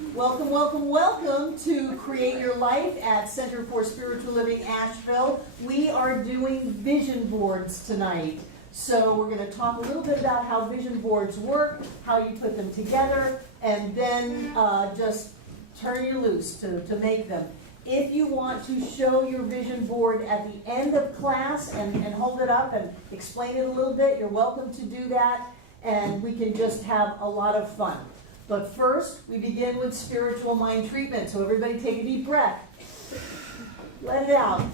Welcome, welcome, welcome to Create Your Life at Center for Spiritual Living Asheville. We are doing vision boards tonight. So we're going to talk a little bit about how vision boards work, how you put them together, and then just turn you loose to make them. If you want to show your vision board at the end of class and hold it up and explain it a little bit, you're welcome to do that, and we can just have a lot of fun. But first, we begin with spiritual mind treatment. So everybody take a deep breath. Let it out.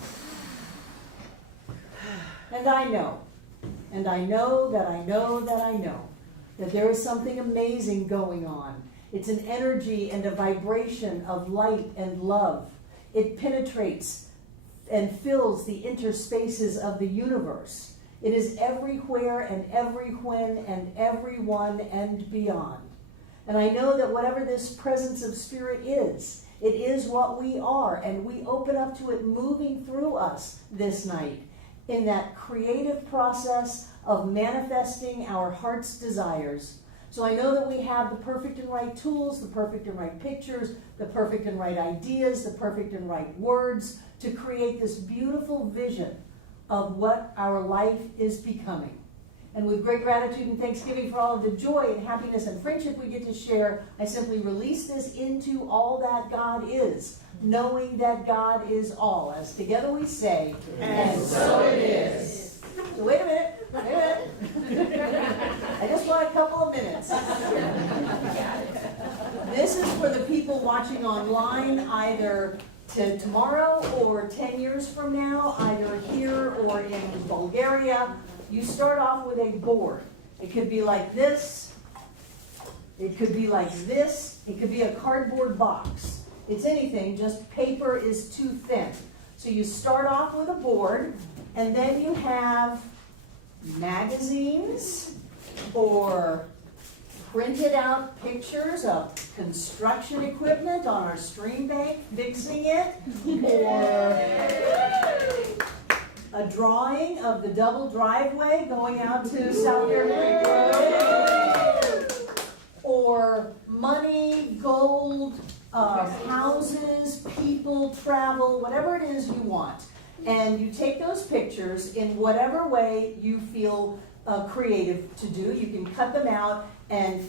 And I know that there is something amazing going on. It's an energy and a vibration of light and love. It penetrates and fills the interspaces of the universe. It is everywhere and every when and everyone and beyond. And I know that whatever this presence of spirit is, it is what we are, and we open up to it moving through us this night in that creative process of manifesting our heart's desires. So I know that we have the perfect and right tools, the perfect and right pictures, the perfect and right ideas, the perfect and right words to create this beautiful vision of what our life is becoming. And with great gratitude and thanksgiving for all of the joy and happiness and friendship we get to share, I simply release this into all that God is, knowing that God is all. As together we say, and so it is. So wait a minute. I just want a couple of minutes. This is for the people watching online, either tomorrow or 10 years from now, either here or in Bulgaria. You start off with a board. It could be like this. It could be like this. It could be a cardboard box. It's anything, just paper is too thin. So you start off with a board, and then you have magazines or printed out pictures of construction equipment on our stream bank, fixing it, or a drawing of the double driveway going out to South Airport Road, or money, gold, houses, people, travel, whatever it is you want. And you take those pictures in whatever way you feel creative to do. You can cut them out and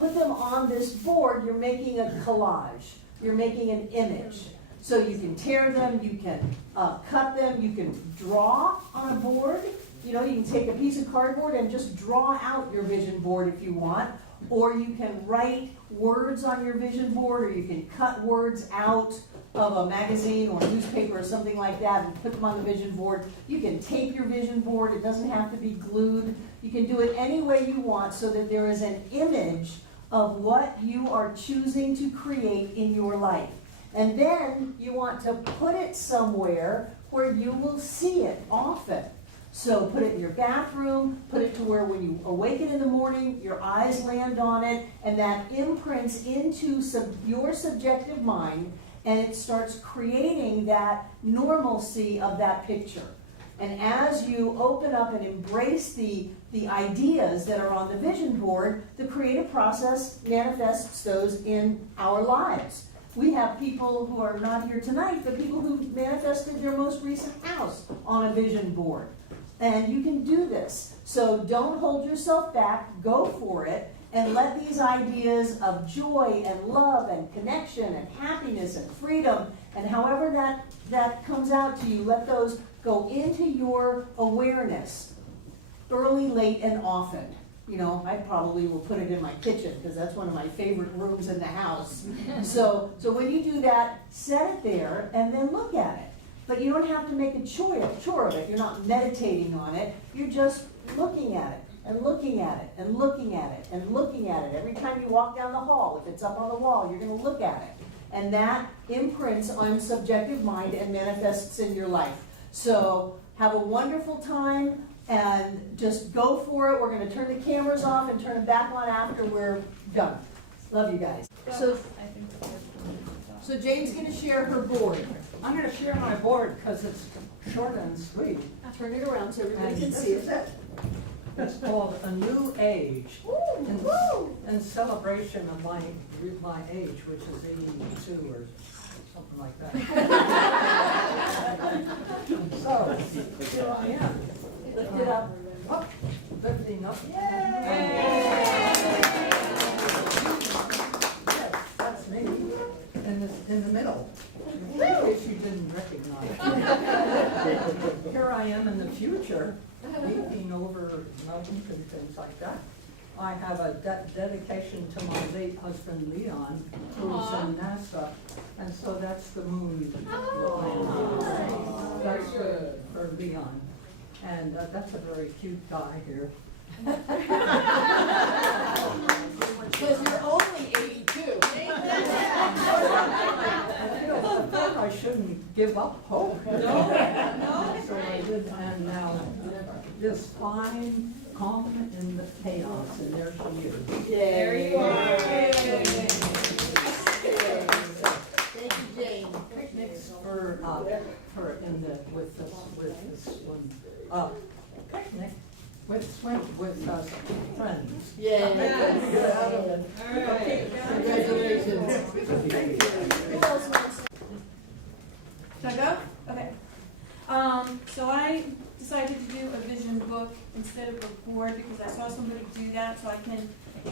put them on this board. You're making a collage. You're making an image. So you can tear them, you can cut them, you can draw on a board. You know, you can take a piece of cardboard and just draw out your vision board if you want. Or you can write words on your vision board, or you can cut words out of a magazine or newspaper or something like that and put them on the vision board. You can tape your vision board. It doesn't have to be glued. You can do it any way you want so that there is an image of what you are choosing to create in your life. And then you want to put it somewhere where you will see it often. So put it in your bathroom, put it to where when you awaken in the morning, your eyes land on it, and that imprints into your subjective mind, and it starts creating that normalcy of that picture. And as you open up and embrace the ideas that are on the vision board, the creative process manifests those in our lives. We have people who are not here tonight, but people who manifested their most recent house on a vision board. And you can do this. So don't hold yourself back. Go for it. And let these ideas of joy and love and connection and happiness and freedom and however that comes out to you, let those go into your awareness early, late, and often. You know, I probably will put it in my kitchen because that's one of my favorite rooms in the house. So when you do that, set it there and then look at it. But you don't have to make a chore of it. You're not meditating on it. You're just looking at it and looking at it and looking at it and looking at it. Every time you walk down the hall, if it's up on the wall, you're going to look at it. And that imprints on subjective mind and manifests in your life. So have a wonderful time. And just go for it. We're going to turn the cameras off and turn them back on after we're done. Love you guys. So Jane's going to share her board. I'm going to share my board because it's short and sweet. Turn it around so everybody can see it. It's called A New Age. Ooh. In celebration of my age, which is 82 or something like that. So, here I am. Lift it up. Lifting up. Yay! Yes, that's me. In the middle. In case you didn't recognize me. Here I am in the future, leaping over mountains and things like that. I have a dedication to my late husband Leon, who's in NASA, and so that's the moon. That's for Leon, and that's a very cute guy here. Because you're only 82. I thought I shouldn't give up hope. No. So I did, and now this fine calm in the chaos, and there she is. There you are. Thank you, Jane. Picnics for with this one, picnic with friends. Yes. All right. Congratulations. Who else wants to? Should I go? Okay. So I decided to do a vision book instead of a board because I saw somebody do that, so I can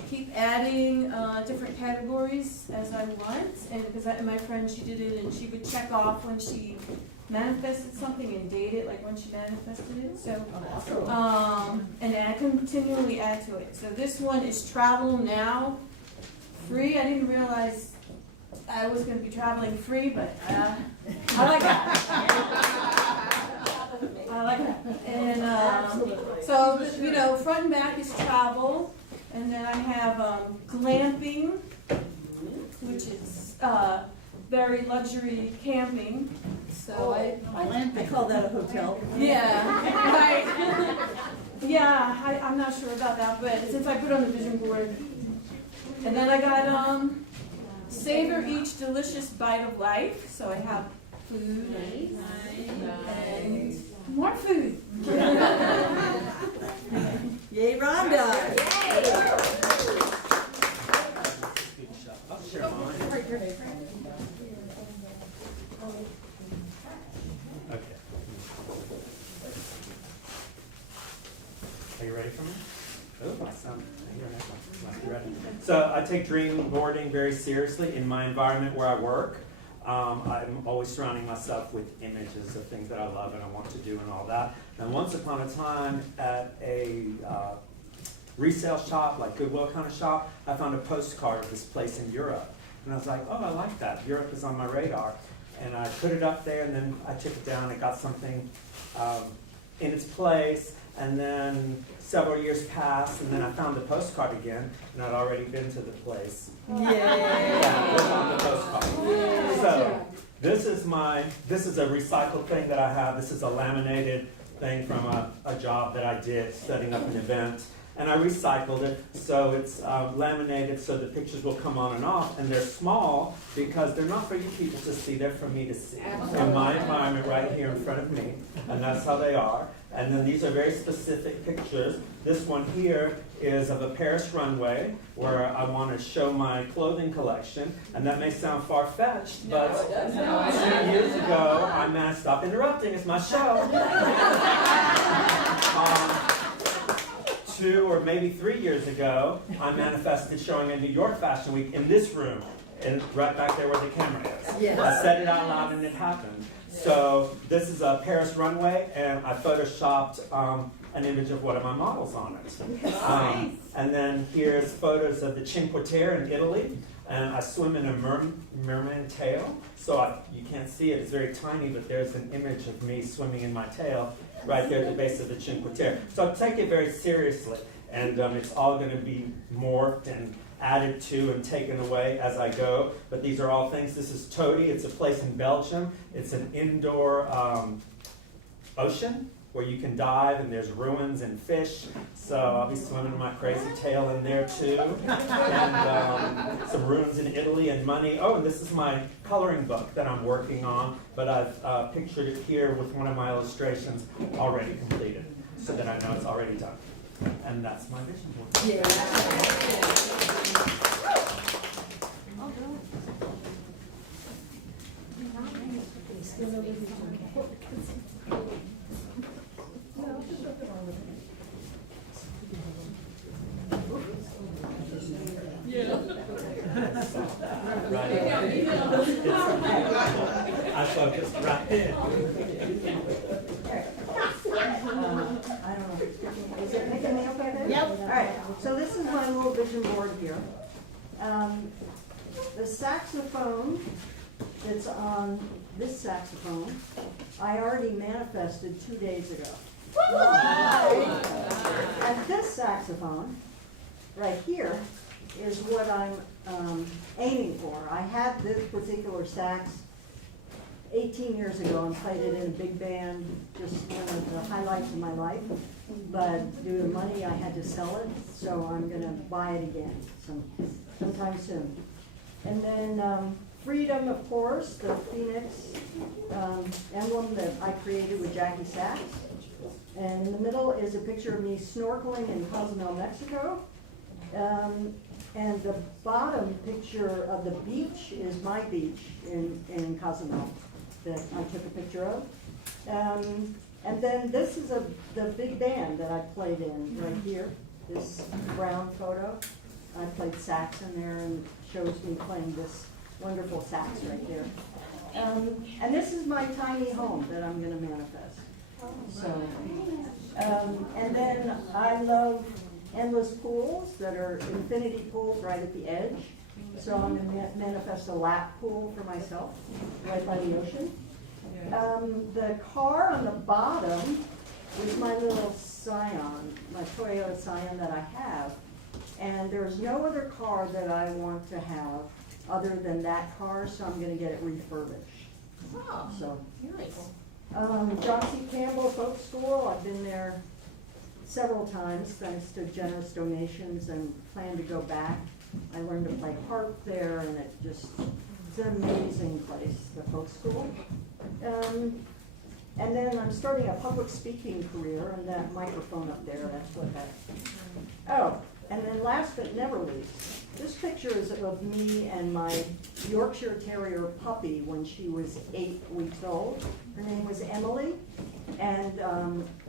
keep adding different categories as I want. And because my friend, she did it, and she would check off when she manifested something and date it, like when she manifested it. So, and I continually add to it. So this one is travel now, free. I didn't realize I was going to be traveling free, but I like that. I like that. And so, front and back is travel. And then I have glamping, which is very luxury camping. So I call that a hotel. yeah, right. Yeah, I'm not sure about that, but since I put on the vision board. And then I got savor each delicious bite of life. So I have food and more food. Yay, Rhonda. I'll share mine. Okay. Are you ready for me? Oh, awesome. You're ready. So I take dream boarding very seriously in my environment where I work. I'm always surrounding myself with images of things that I love and I want to do and all that. And once upon a time at a resale shop, like Goodwill kind of shop, I found a postcard of this place in Europe. And I was like, oh, I like that. Europe is on my radar. And I put it up there, and then I took it down and got something in its place. And then several years passed, and then I found the postcard again, and I'd already been to the place. Yeah, it was on the postcard. So this is a recycled thing that I have. This is a laminated thing from a job that I did setting up an event. And I recycled it, so it's laminated so the pictures will come on and off, and they're small because they're not for you people to see, they're for me to see. In my environment right here in front of me, and that's how they are. And then these are very specific pictures. This one here is of a Paris runway where I want to show my clothing collection, and that may sound far-fetched, but 2 years ago I managed, stop interrupting, it's my show. 2 or maybe 3 years ago, I manifested showing a New York Fashion Week in this room, and right back there where the camera is. Yes. I said it out loud and it happened. So this is a Paris runway, and I photoshopped an image of one of my models on it. And then here's photos of the Cinque Terre in Italy, and I swim in a merman tail. So you can't see it, it's very tiny, but there's an image of me swimming in my tail right there at the base of the Cinque Terre. So I take it very seriously, and it's all going to be morphed and added to and taken away as I go. But these are all things. This is Todi. It's a place in Belgium. It's an indoor ocean where you can dive, and there's ruins and fish. So I'll be swimming my crazy tail in there too. And some ruins in Italy and money. Oh, and this is my coloring book that I'm working on, but I've pictured it here with one of my illustrations already completed, so that I know it's already done. And that's my vision board. Right. I focused right in. I don't know. Is it making me okay there? Yep. All right, so this is my little vision board here. The saxophone that's on this saxophone, I already manifested 2 days ago. And this saxophone, right here, is what I'm aiming for. I had this particular sax 18 years ago and played it in a big band, just one of the highlights of my life. But due to money, I had to sell it, so I'm gonna buy it again sometime soon. And then Freedom, of course, the Phoenix emblem that I created with Jackie Sachs. And in the middle is a picture of me snorkeling in Cozumel, Mexico. And the bottom picture of the beach is my beach in Cozumel that I took a picture of. And then this is the big band that I played in right here, this brown photo. I played sax in there and it shows me playing this wonderful sax right there. And this is my tiny home that I'm gonna manifest. So, and then I love endless pools that are infinity pools right at the edge. So I'm gonna manifest a lap pool for myself right by the ocean. The car on the bottom is my little Scion, my Toyota Scion that I have. And there's no other car that I want to have other than that car, so I'm gonna get it refurbished. Oh, So, nice. John C. Campbell Folk School, I've been there several times thanks to generous donations and plan to go back. I learned to play harp there and it's an amazing place, the folk school. And then I'm starting a public speaking career and that microphone up there, that's what that. Oh, and then last but never least, this picture is of me and my Yorkshire Terrier puppy when she was 8 weeks old. Her name was Emily. And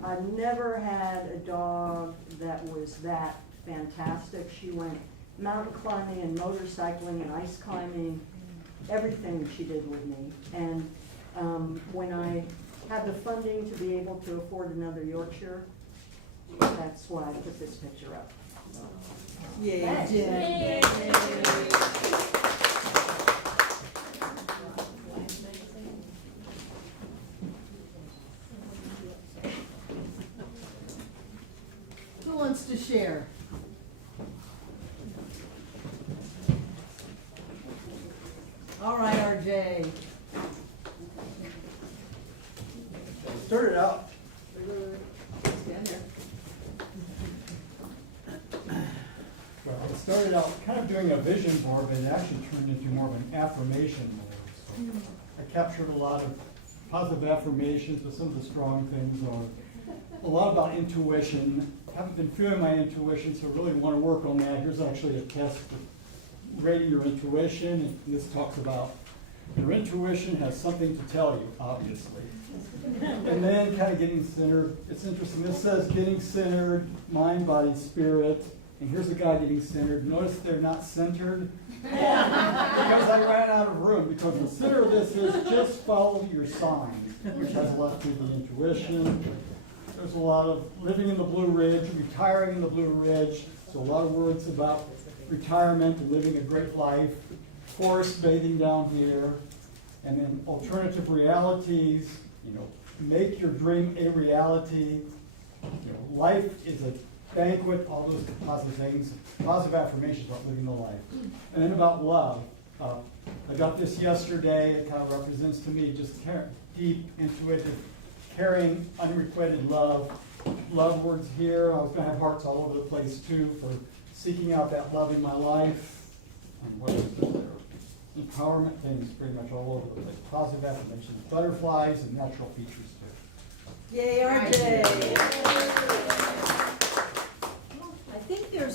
I've never had a dog that was that fantastic. She went mountain climbing and motorcycling and ice climbing, everything she did with me. And when I had the funding to be able to afford another Yorkshire, that's why I put this picture up. Yay, Thanks. Jen. Who wants to share? All right, RJ. Started out, Stand there. well, I started out kind of doing a vision board, but it actually turned into more of an affirmation board. So I captured a lot of positive affirmations, but some of the strong things are a lot about intuition. I haven't been feeling my intuition, so I really want to work on that. Here's actually a test of rating your intuition, and this talks about your intuition has something to tell you, obviously. And then kind of getting centered. It's interesting. This says getting centered, mind, body, spirit. And here's a guy getting centered. Notice they're not centered because I ran out of room. Because the center of this is just follow your signs, which has a lot to do with the intuition. There's a lot of living in the Blue Ridge, retiring in the Blue Ridge. So a lot of words about retirement and living a great life. Forest bathing down here. And then alternative realities. You know, make your dream a reality. You know, life is a banquet, all those positive things, positive affirmations about living the life. And then about love. I got this yesterday. It kind of represents to me just deep, intuitive, caring, unrequited love. Love words here. I was going to have hearts all over the place too for seeking out that love in my life. And what is there? Empowerment things pretty much all over the place. Positive affirmations, butterflies, and natural features too. Yay, RJ.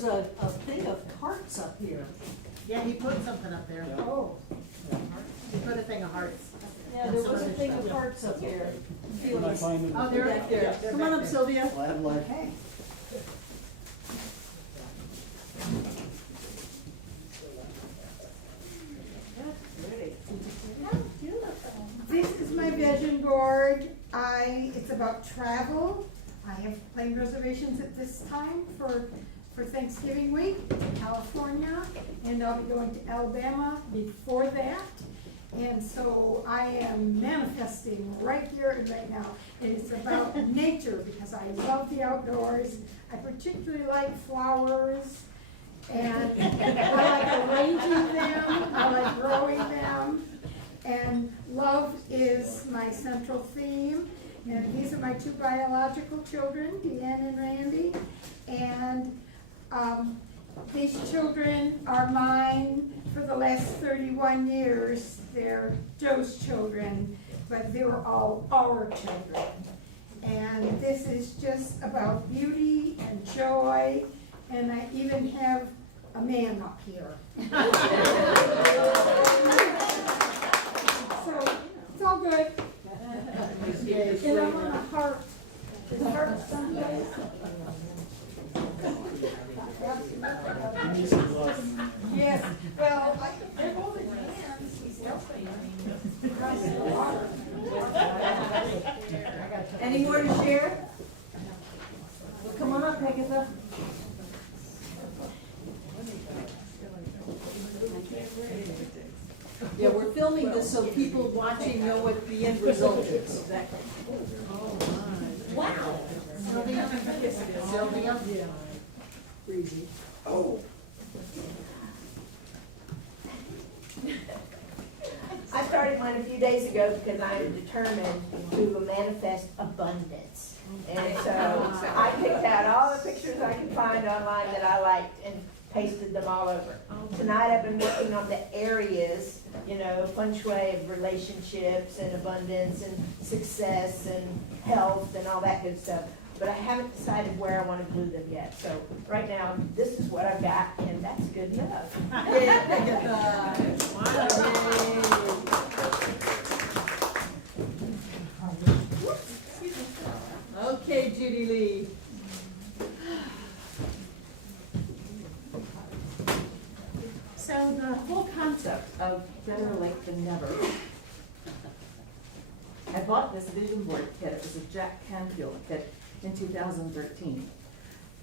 there's a thing of carts up here. Yeah, he put something up there. Oh. He put a thing of hearts. Yeah, there was a thing of hearts up here. When I find them. Oh, they're Back back there. there. Come on up, Sylvia. Glad luck. Okay. This is my vision board. It's about travel. I have plane reservations at this time for Thanksgiving week in California, and I'll be going to Alabama before that. And so I am manifesting right here and right now. And it's about nature because I love the outdoors. I particularly like flowers, and I like arranging them, I like growing them. And love is my central theme. And these are my two biological children, Deanne and Randy. And these children are mine for the last 31 years. They're Joe's children, but they were all our children. And this is just about beauty and joy. And I even have a man up here. So it's all good. And I'm on a heart. Is heart someplace? Yes, well, they're holding hands. Any more to share? Well, come on up, Agatha. Yeah, we're filming this so people watching know what the end result is. Wow. Sylvia? Sylvia? Yeah. Breezy. I started mine a few days ago because I am determined to manifest abundance. And so I picked out all the pictures I could find online that I liked and pasted them all over. Tonight I've been working on the areas, feng shui of relationships and abundance and success and health and all that good stuff. But I haven't decided where I want to glue them yet. So right now, this is what I've got, and that's good enough. Okay, Judy Lee. So the whole concept of better late than never. I bought this vision board kit, it was a Jack Canfield kit in 2013.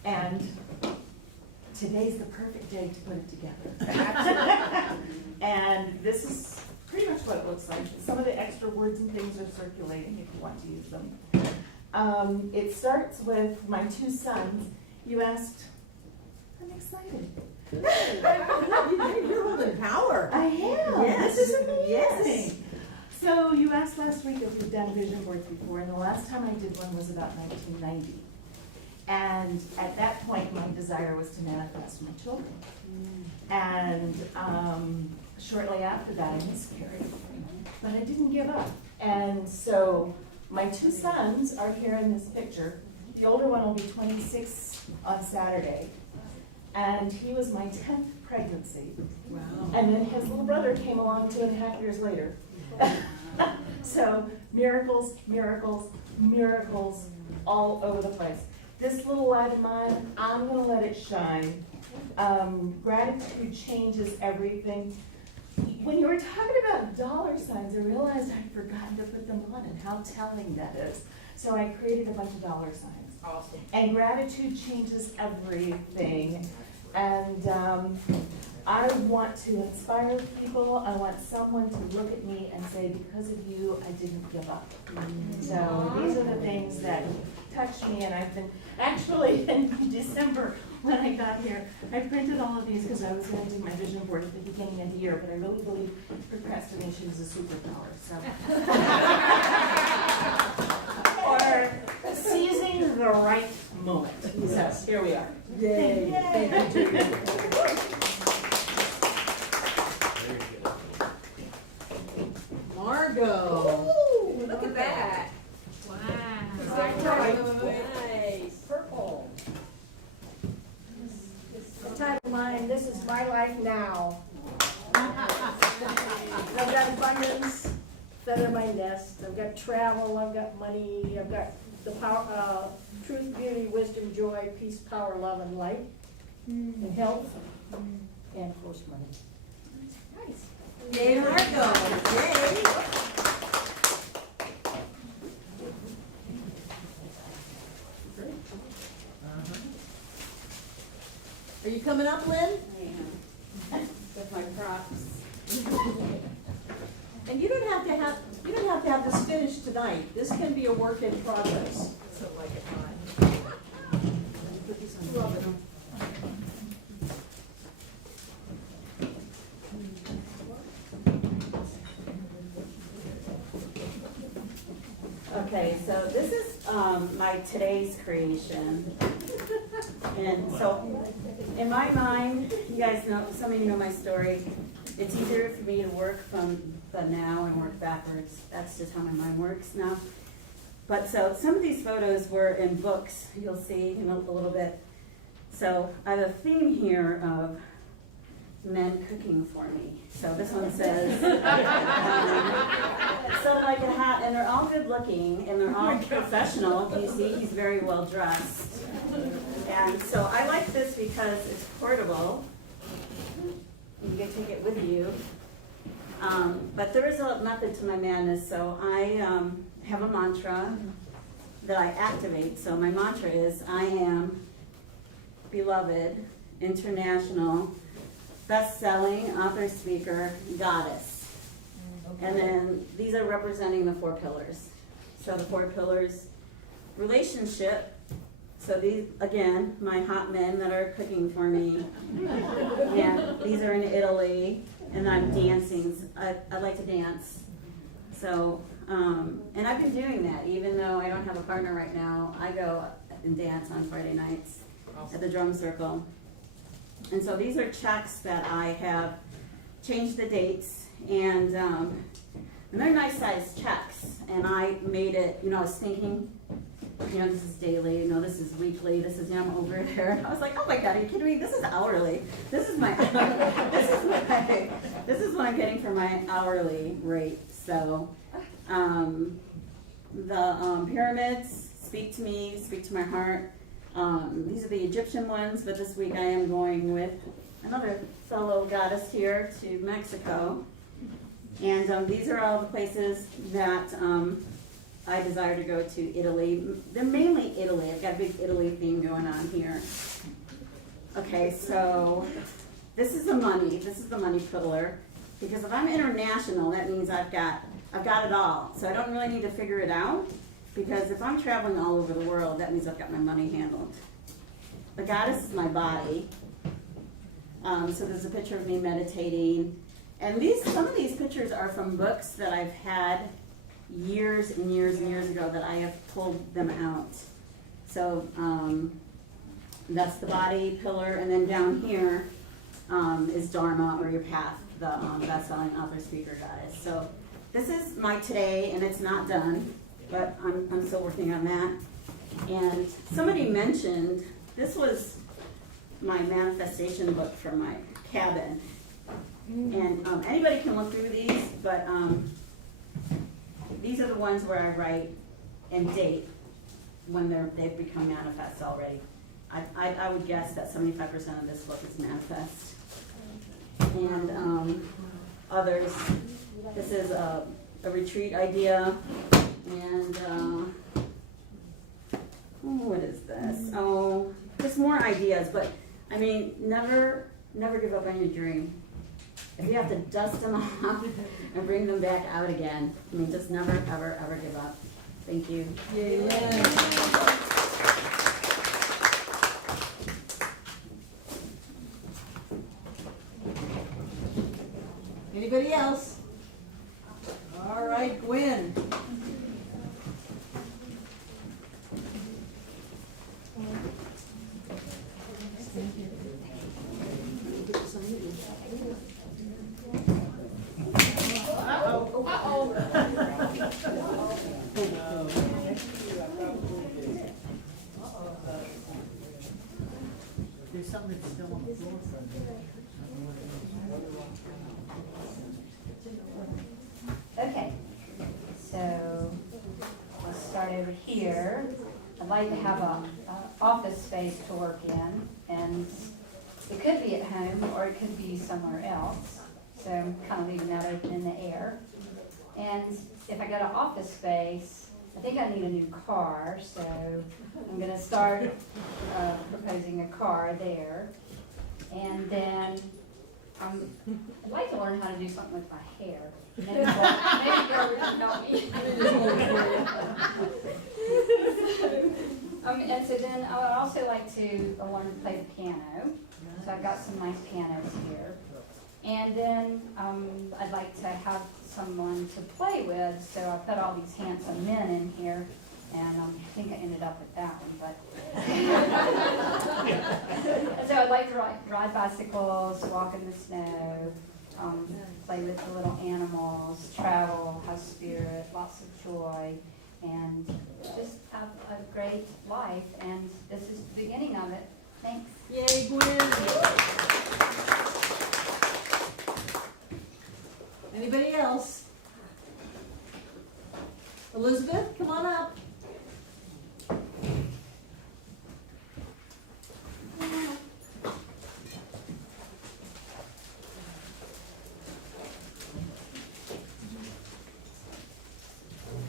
And today's the perfect day to put it together. And this is pretty much what it looks like. Some of the extra words and things are circulating if you want to use them. It starts with my two sons. You asked, I'm excited. You're holding power. I am. Yes. This is amazing. Yes. So you asked last week if we've done vision boards before, and the last time I did one was about 1990. And at that point, my desire was to manifest my children. And shortly after that, I miscarried. But I didn't give up. And so my two sons are here in this picture. The older one will be 26 on Saturday. And he was my 10th pregnancy. Wow. And then his little brother came along 2.5 years later. So miracles, miracles, miracles all over the place. This little light of mine, I'm gonna let it shine. Gratitude changes everything. When you were talking about dollar signs, I realized I'd forgotten to put them on and how telling that is. So I created a bunch of dollar signs. Awesome. And gratitude changes everything. And I want to inspire people. I want someone to look at me and say, because of you, I didn't give up. So these are the things that touch me. And I've been, actually in December when I got here, I printed all of these because I was going to do my vision board at the beginning of the year, but I really believe procrastination is a superpower. So. Or seizing the right moment. So here we are. Yay. Thank you. Margot. Ooh, look at that. Wow. Nice. Purple. got abundance, feather my nest, I've got travel, I've got money, I've got the power, truth, beauty, wisdom, joy, peace, power, love, and light, and health, and of course money. Yay, Marco, yay. Are you coming up, Lynn? With my props. And you don't have to have this finished tonight. This can be a work in progress. So like it mine. Love it. Okay, so this is my today's creation. And so, in my mind, you guys know, some of you know my story. It's easier for me to work from the now and work backwards. That's just how my mind works now. But so, some of these photos were in books, you'll see in a little bit. So, I have a theme here of men cooking for me. So this one says, so like a hat, and they're all good looking, and they're all professional. You see, he's very well dressed. And so I like this because it's portable. You can take it with you. But there is a method to my madness. So I have a mantra that I activate. So my mantra is, I am beloved, international, best-selling, author, speaker, goddess. And then these are representing the 4 pillars. So the 4 pillars, relationship. So these, again, my hot men that are cooking for me. And these are in Italy, and I'm dancing. I like to dance. So, and I've been doing that, even though I don't have a partner right now. I go and dance on Friday nights at the drum circle. And so these are checks that I have changed the dates, and they're nice sized checks. And I made it, I was thinking, this is daily, this is weekly, this is, I'm over there. I was like, oh my God, are you kidding me? This is hourly. This is this is what I'm getting for my hourly rate. So the pyramids speak to me, speak to my heart. These are the Egyptian ones, but this week I am going with another fellow goddess here to Mexico. And these are all the places that I desire to go to. Italy. They're mainly Italy. I've got a big Italy theme going on here. Okay, so this is the money pillar. Because if I'm international, that means I've got it all. So I don't really need to figure it out. Because if I'm traveling all over the world, that means I've got my money handled. The goddess is my body. So there's a picture of me meditating. And some of these pictures are from books that I've had years and years and years ago that I have pulled them out. So that's the body pillar. And then down here is Dharma, or your path, the best-selling author, speaker, goddess. So this is my today, and it's not done. But I'm still working on that. And somebody mentioned, this was my manifestation book for my cabin. And anybody can look through these, but these are the ones where I write and date when they've become manifest already. I would guess that 75% of this book is manifest. And others, this is a retreat idea. And, what is this? Oh, just more ideas, but I mean, never give up on your dream. If you have to dust them off and bring them back out again, I mean, just never, ever, ever give up. Thank you. Yeah. Anybody else? All right, Gwen. There's something that's still on the floor. here, I'd like to have a office space to work in, and it could be at home or it could be somewhere else. So I'm kind of leaving that open in the air. And if I get an office space, I think I need a new car, so I'm gonna start proposing a car there. And then I'd like to learn how to do something with my hair. Maybe Barbara can help me. And so then I would also like to learn to play the piano. So I've got some nice pianos here. And then I'd like to have someone to play with, so I put all these handsome men in here, and I think I ended up with that one, but. So I'd like to ride bicycles, walk in the snow, play with the little animals, travel, have spirit, lots of joy, and just have a great life, and this is the beginning of it. Thanks. Yay, Gwen. Anybody else? Elizabeth, come on up.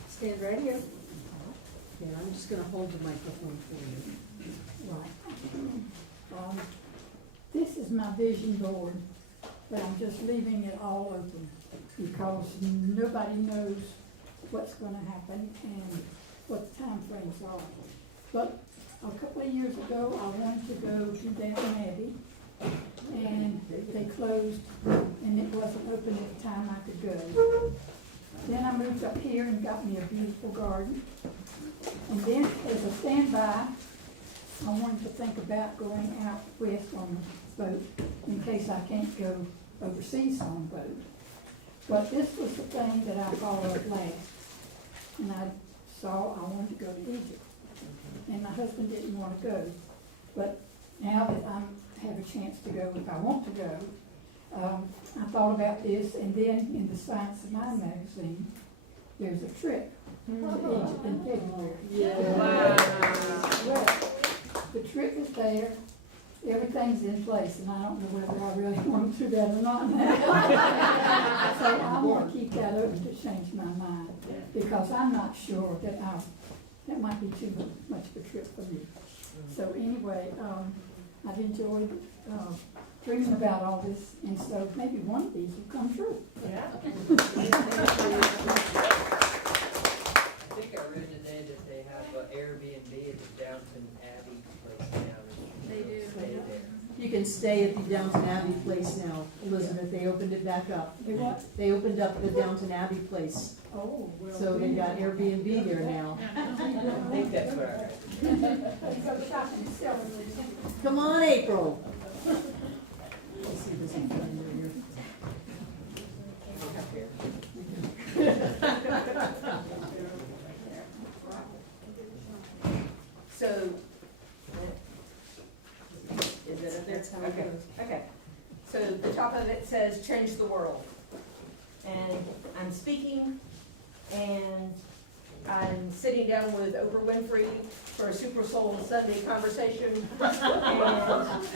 Stand right here. Yeah, I'm just gonna hold the microphone for you. Right. This is my vision board, but I'm just leaving it all open because nobody knows what's gonna happen and what the time frames are. But a couple of years ago, I wanted to go to Downton Abbey, and they closed, and it wasn't open at the time I could go. Then I moved up here and got me a beautiful garden. And then as a standby, I wanted to think about going out west on the boat in case I can't go overseas on the boat. But this was the thing that I followed last. And I saw I wanted to go to Egypt. And my husband didn't want to go. But now that I have a chance to go, if I want to go, I thought about this, and then in the Science of Mind magazine, there's a trip to Egypt in February. Well, the trip is there, everything's in place, and I don't know whether I really want to do that or not now. So I want to keep that open to change my mind, because I'm not sure that that might be too much of a trip for me. So anyway, I've enjoyed dreaming about all this, and so maybe one of these will come true. Yeah. I think I read today that they have an Airbnb at the Downton Abbey place now. They do. Stay there. You can stay at the Downton Abbey place now, Elizabeth. They opened it back up. They what? They opened up the Downton Abbey place. Oh, well. So they got Airbnb there now. I think that's what I read. Come on, April. Let's see this one here. So, is it up there? Okay, okay. So the top of it says, change the world. And I'm speaking, and I'm sitting down with Oprah Winfrey for a Super Soul Sunday conversation. And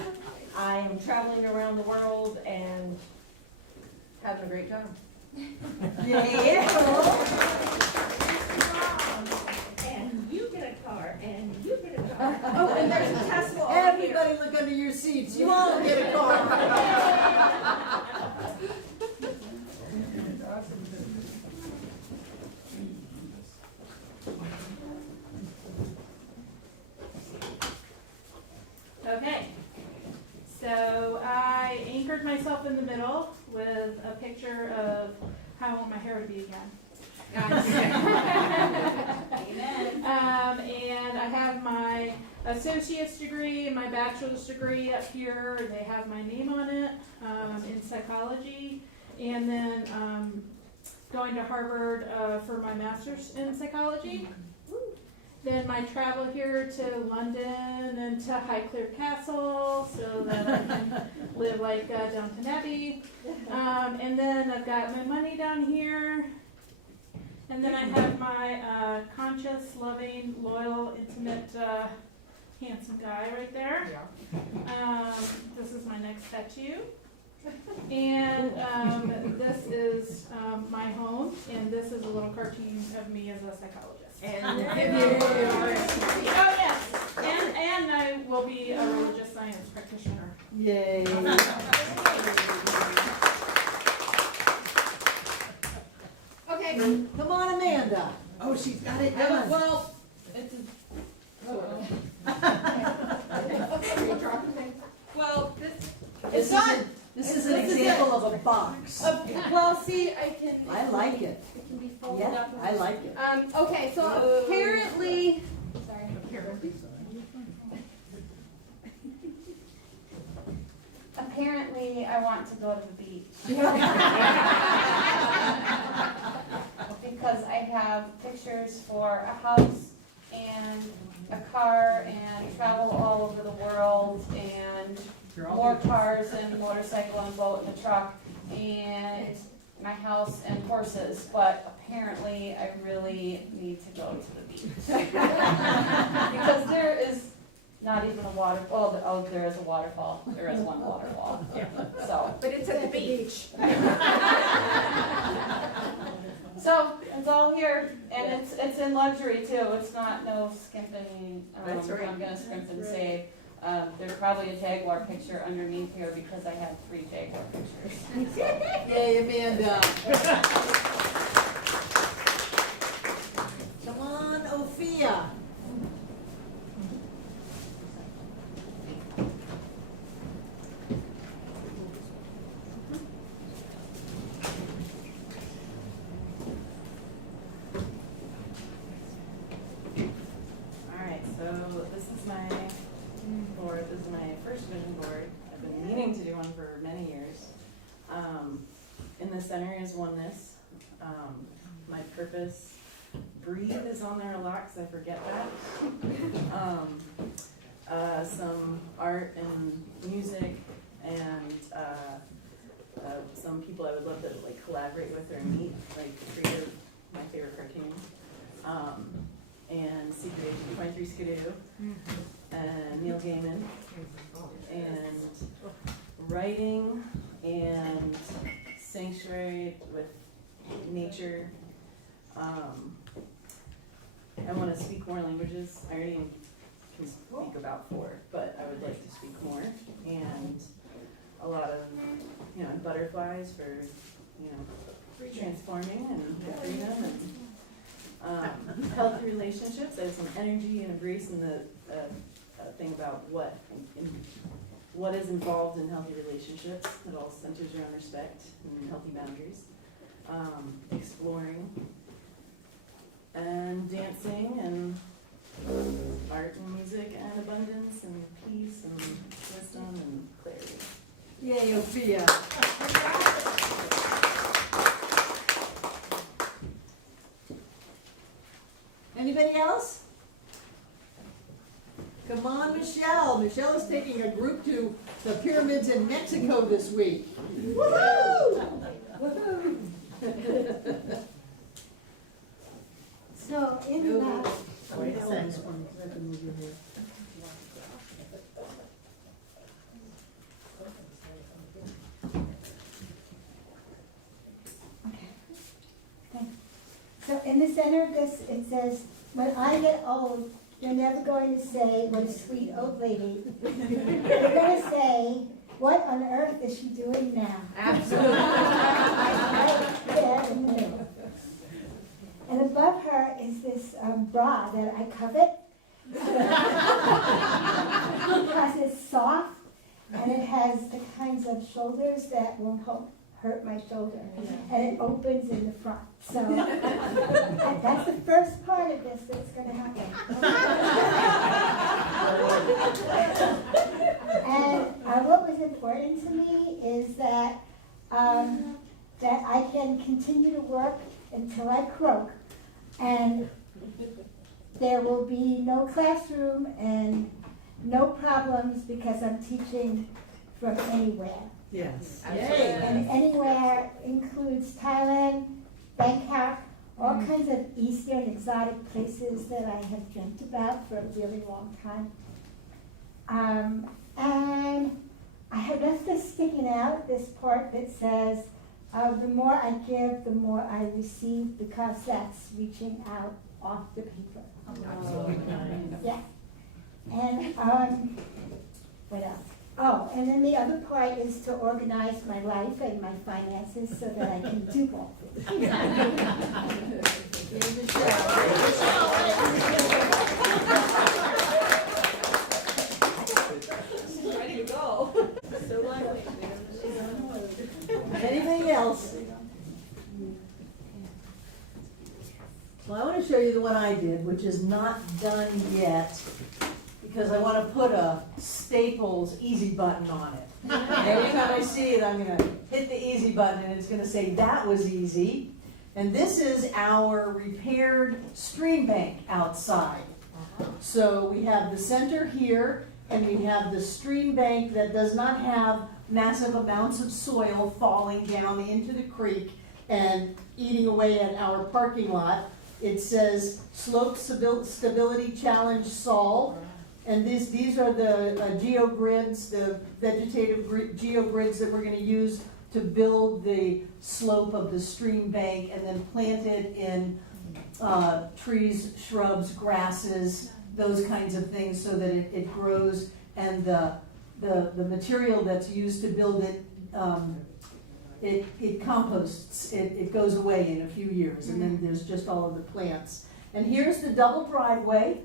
I am traveling around the world and having a great time. And you get a car, and you get a car. Oh, and there's a Tesla over here. Everybody look under your seats. You all get a car. Okay, so I anchored myself in the middle with a picture of how I want my hair to be again. Amen. And I have my associate's degree and my bachelor's degree up here. They have my name on it in psychology. And then going to Harvard for my master's in psychology. Then my travel here to London and to Highclere Castle so that I can live like Downton Abbey. And then I've got my money down here. And then I have my conscious, loving, loyal, intimate, handsome guy right there. This is my next tattoo. And this is my home, and this is a little cartoon of me as a psychologist. And Oh, yes, and I will be a religious science practitioner. Yay. Okay, Come on, Amanda. oh, she's got it done. Well, it's well, This is an This is example of a box. well, see, I can. I like it. It can be folded Yeah, up. I like it. Okay, so apparently, sorry. Apparently, I want to go to the beach. Because I have pictures for a house and a car and travel all over the world and more cars and motorcycle and boat and a truck and my house and horses, but apparently I really need to go to the beach. Because there is not even a waterfall. Oh, there is a waterfall. There is one waterfall. So, But it's at the beach. so it's all here, and it's in luxury too. It's not no skimping. That's right. I'm gonna scrimp and save. There's probably a jaguar picture underneath here because I have 3 jaguar pictures. Yay, Amanda. Come on, Ophia. Alright, so this is my board, this is my first vision board. I've been meaning to do one for many years. In the center is oneness. My purpose, breathe is on there a lot because I forget that. Some art and music and some people I would love to like collaborate with or meet, like creative, my favorite cartoon. And Secret Agent 23 Skidoo, and Neil Gaiman, and writing, and sanctuary with nature. I want to speak more languages. I already can speak about 4, but I would like to speak more. And a lot of, butterflies for, transforming and freedom and healthy relationships. There's some energy and a grace in the thing about what is involved in healthy relationships. It all centers around respect and healthy boundaries. Exploring and dancing and art and music and abundance and peace and wisdom and clarity. Yay, Ophia. Anybody else? Come on, Michelle. Michelle is taking a group to the pyramids in Mexico this week. Woohoo! Woohoo! so in that, Wait a second. I can move your hair. so in the center of this, it says, when I get old, you're never going to say, what a sweet old lady. You're going to say, what on earth is she doing now? Absolutely. Right there in the middle. And above her is this bra that I covet. Because it's soft and it has the kinds of shoulders that won't hurt my shoulder. And it opens in the front. So that's the first part of this that's going to happen. And what was important to me is that that I can continue to work until I croak, and there will be no classroom and no problems because I'm teaching from anywhere. Yes. And anywhere includes Thailand, Bangkok, all kinds of Eastern exotic places that I have dreamt about for a really long time. And I have left this sticking out, this part that says, the more I give, the more I receive, because that's reaching out off the paper. Yeah. And what else? Oh, and then the other part is to organize my life and my finances so that I can do all this. Ready to go. So lively. Anything else? Well, I want to show you the one I did, which is not done yet, because I want to put a Staples easy button on it. Every time I see it, I'm going to hit the easy button, and it's going to say, that was easy. And this is our repaired stream bank outside. So we have the center here, and we have the stream bank that does not have massive amounts of soil falling down into the creek and eating away at our parking lot. It says Slope Stability Challenge solved. And these are the geogrids, the vegetative geogrids that we're going to use to build the slope of the stream bank and then plant it in trees, shrubs, grasses, those kinds of things so that it grows, and the material that's used to build it, it composts, it goes away in a few years, and then there's just all of the plants. And here's the double driveway.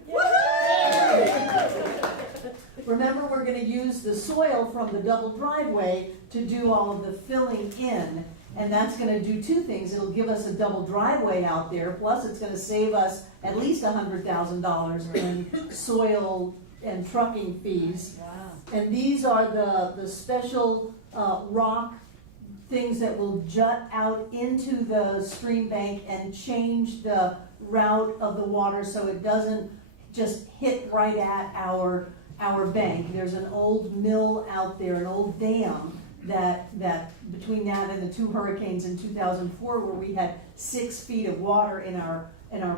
Remember, we're going to use the soil from the double driveway to do all of the filling in, and that's going to do two things. It'll give us a double driveway out there, plus it's going to save us at least $100,000 in soil and trucking fees. Wow. And these are the special rock things that will jut out into the stream bank and change the route of the water so it doesn't just hit right at our bank. There's an old mill out there, an old dam that between that and the two hurricanes in 2004 where we had 6 feet of water in our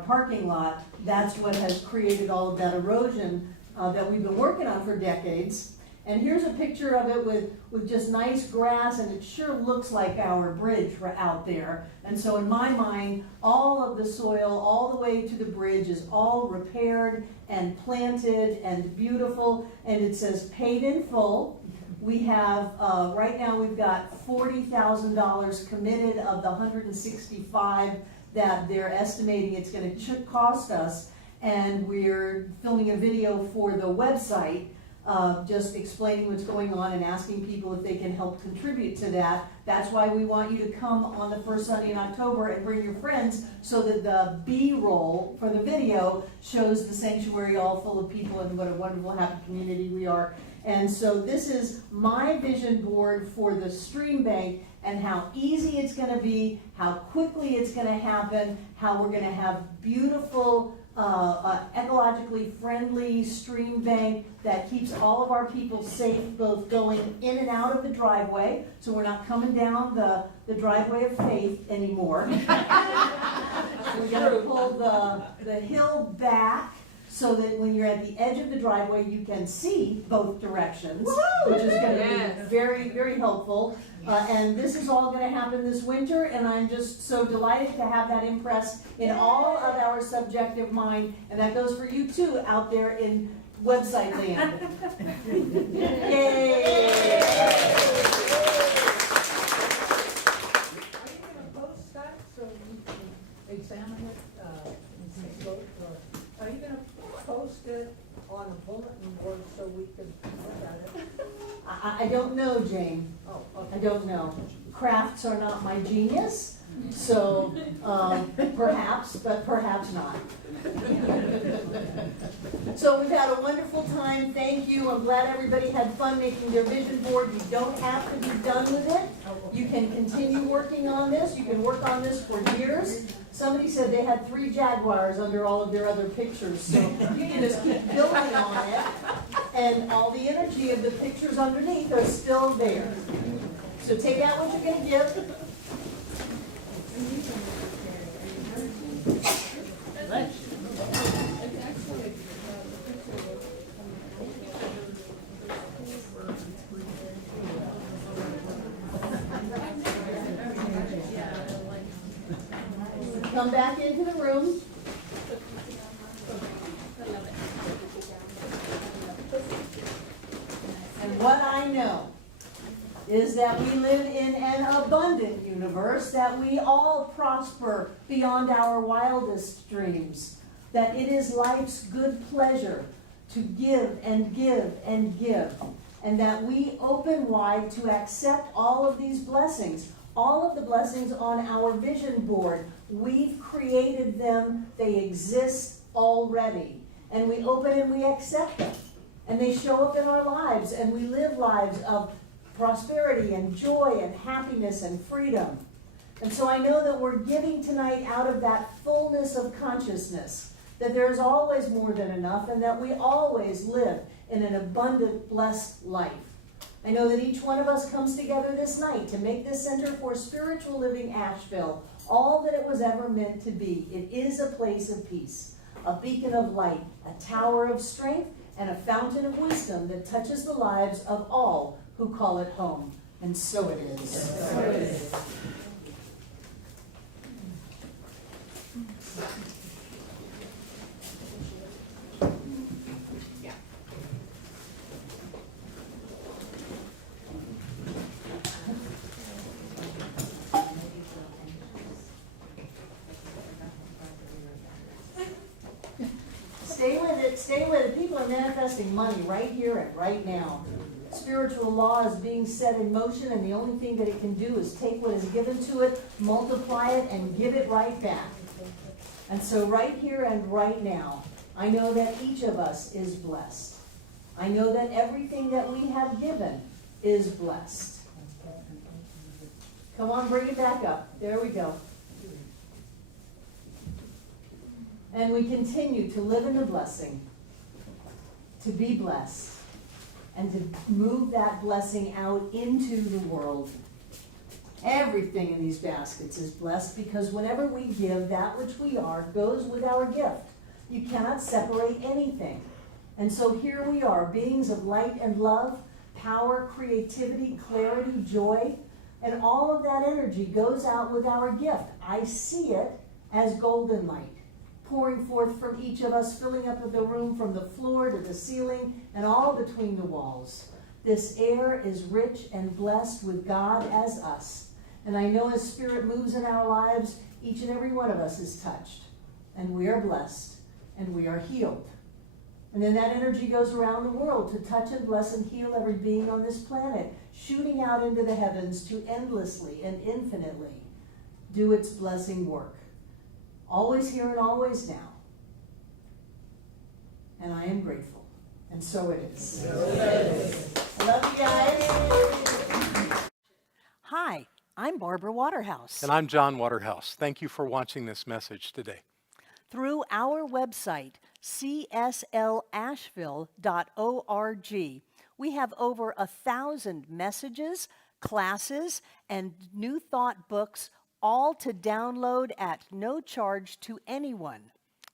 parking lot, that's what has created all of that erosion that we've been working on for decades. And here's a picture of it with just nice grass, and it sure looks like our bridge out there. And so in my mind, all of the soil all the way to the bridge is all repaired and planted and beautiful, and it says paid in full. We have, right now we've got $40,000 committed of the $165 that they're estimating it's going to cost us, and we're filming a video for the website just explaining what's going on and asking people if they can help contribute to that. That's why we want you to come on the first Sunday in October and bring your friends so that the B-roll for the video shows the sanctuary all full of people and what a wonderful, happy community we are. And so this is my vision board for the stream bank and how easy it's going to be, how quickly it's going to happen, how we're going to have beautiful, ecologically friendly stream bank that keeps all of our people safe, both going in and out of the driveway, so we're not coming down the driveway of faith anymore. We're going to pull the hill back so that when you're at the edge of the driveway, you can see both directions, which is going to be very, very helpful. And this is all going to happen this winter, and I'm just so delighted to have that impressed in all of our subjective mind, and that goes for you too out there in website land. Yay! Are you going to post that so we can examine it and see both? Are you going to post it on a bulletin board so we can look at it? I don't know, Jane. Oh, okay. I don't know. Crafts are not my genius, so perhaps, but perhaps not. So we've had a wonderful time. Thank you. I'm glad everybody had fun making their vision board. You don't have to be done with it. You can continue working on this. You can work on this for years. Somebody said they had 3 jaguars under all of their other pictures, so you can just keep building on it, and all the energy of the pictures underneath are still there. So take out what you're going to give. come back into the room. And what I know is that we live in an abundant universe, that we all prosper beyond our wildest dreams, that it is life's good pleasure to give and give and give, and that we open wide to accept all of these blessings, all of the blessings on our vision board. We've created them, they exist already, and we open and we accept them, and they show up in our lives, and we live lives of prosperity and joy and happiness and freedom. And so I know that we're giving tonight out of that fullness of consciousness, that there's always more than enough, and that we always live in an abundant, blessed life. I know that each one of us comes together this night to make this Center for Spiritual Living Asheville all that it was ever meant to be. It is a place of peace, a beacon of light, a tower of strength, and a fountain of wisdom that touches the lives of all who call it home. And so it is. So it is. Stay with it, stay with it. People are manifesting money right here and right now. Spiritual law is being set in motion, and the only thing that it can do is take what is given to it, multiply it, and give it right back. And so right here and right now, I know that each of us is blessed. I know that everything that we have given is blessed. Come on, bring it back up. There we go. And we continue to live in the blessing, to be blessed, and to move that blessing out into the world. Everything in these baskets is blessed, because whenever we give, that which we are goes with our gift. You cannot separate anything. And so here we are, beings of light and love, power, creativity, clarity, joy, and all of that energy goes out with our gift. I see it as golden light, pouring forth from each of us, filling up the room from the floor to the ceiling and all between the walls. This air is rich and blessed with God as us. And I know as Spirit moves in our lives, each and every one of us is touched. And we are blessed. And we are healed. And then that energy goes around the world to touch and bless and heal every being on this planet, shooting out into the heavens to endlessly and infinitely do its blessing work. Always here and always now. And I am grateful. And so it is. So it is. I love you guys. Hi, I'm Barbara Waterhouse. And I'm John Waterhouse. Thank you for watching this message today. Through our website, cslasheville.org, we have over 1,000 messages, classes, and new thought books, all to download at no charge to anyone.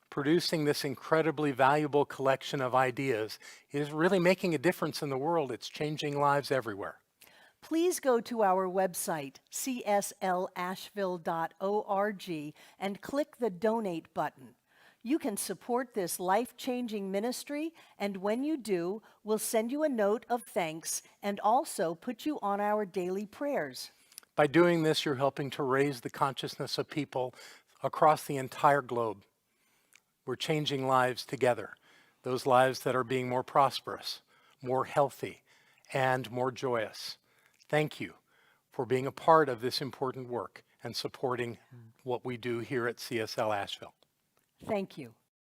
Producing this incredibly valuable collection of ideas is really making a difference in the world. It's changing lives everywhere. Please go to our website, cslasheville.org, and click the Donate button. You can support this life-changing ministry, and when you do, we'll send you a note of thanks and also put you on our daily prayers. By doing this, you're helping to raise the consciousness of people across the entire globe. We're changing lives together, those lives that are being more prosperous, more healthy, and more joyous. Thank you for being a part of this important work and supporting what we do here at CSL Asheville. Thank you.